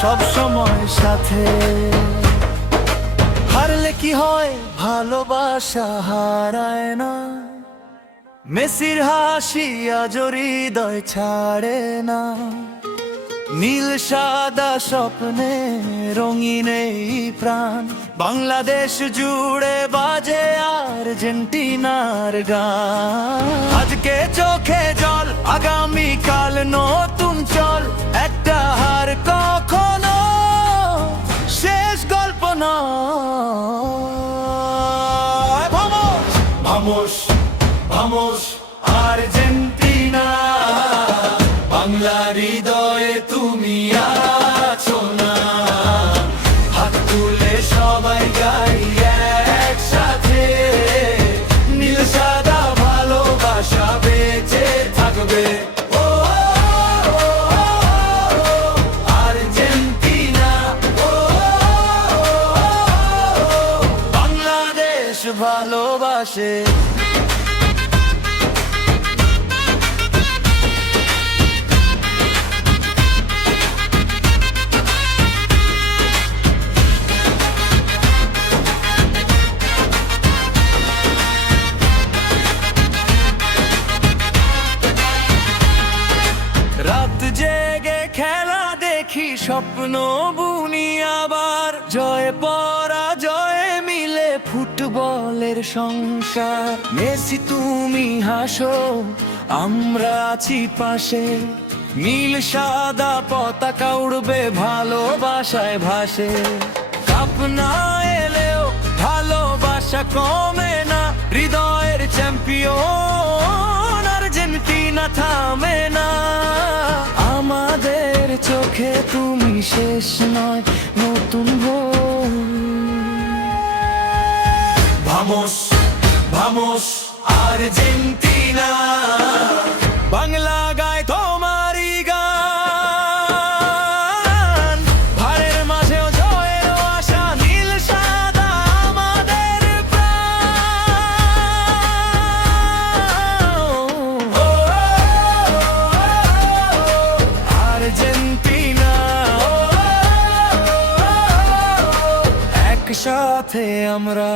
সব সময় সাথে। হারলে কি হয়, ভালোবাসা হারায় না। মেসির হাসি আজ হৃদয় ছাড়ে না। নীল সাদা স্বপ্নে রঙিন এই প্রাণ, বাংলাদেশ জুড়ে বাজে আর্জেন্টিনার গান। আজকে চোখে জল, আগামীকাল নতুন চল। একটা হার কখনো শেষ গল্প নয়। ভামোস ভামোস ভামোস আর্জেন্টিনা, বাংলার হৃদয়ে তুমি আছো না। হাত তুলে সবাই গাই একসাথে, নীল সাদা ভালোবাসা বেঁচে থাকবে। ও আর্জেন্টিনা, ও বাংলাদেশ ভালোবাসে। রাত জেগে খেলা দেখি, স্বপ্ন বুনি আবার। জয় পরাজয় মিলে ফুটবলের সংসার। মেসি তুমি হাসো, আমরা আছি পাশে। নীল সাদা পতাকা উড়বে, ভালোবাসায় ভাসে। কাপ না এলেও ভালোবাসা কমে না। হৃদয়ের চ্যাম্পিয়ন আর্জেন্টিনা থামে না। আমাদের চোখে তুমি শেষ নয়, নতুন ভোর। ভামোস ভামোস আর্জেন্টিনা, বাংলা গায় তোমারই গান। ভারের মাঝেও জয়ের আশা, নীল সাদা আমাদের প্রাণ। আর্জেন্টিনা, একসাথে আমরা।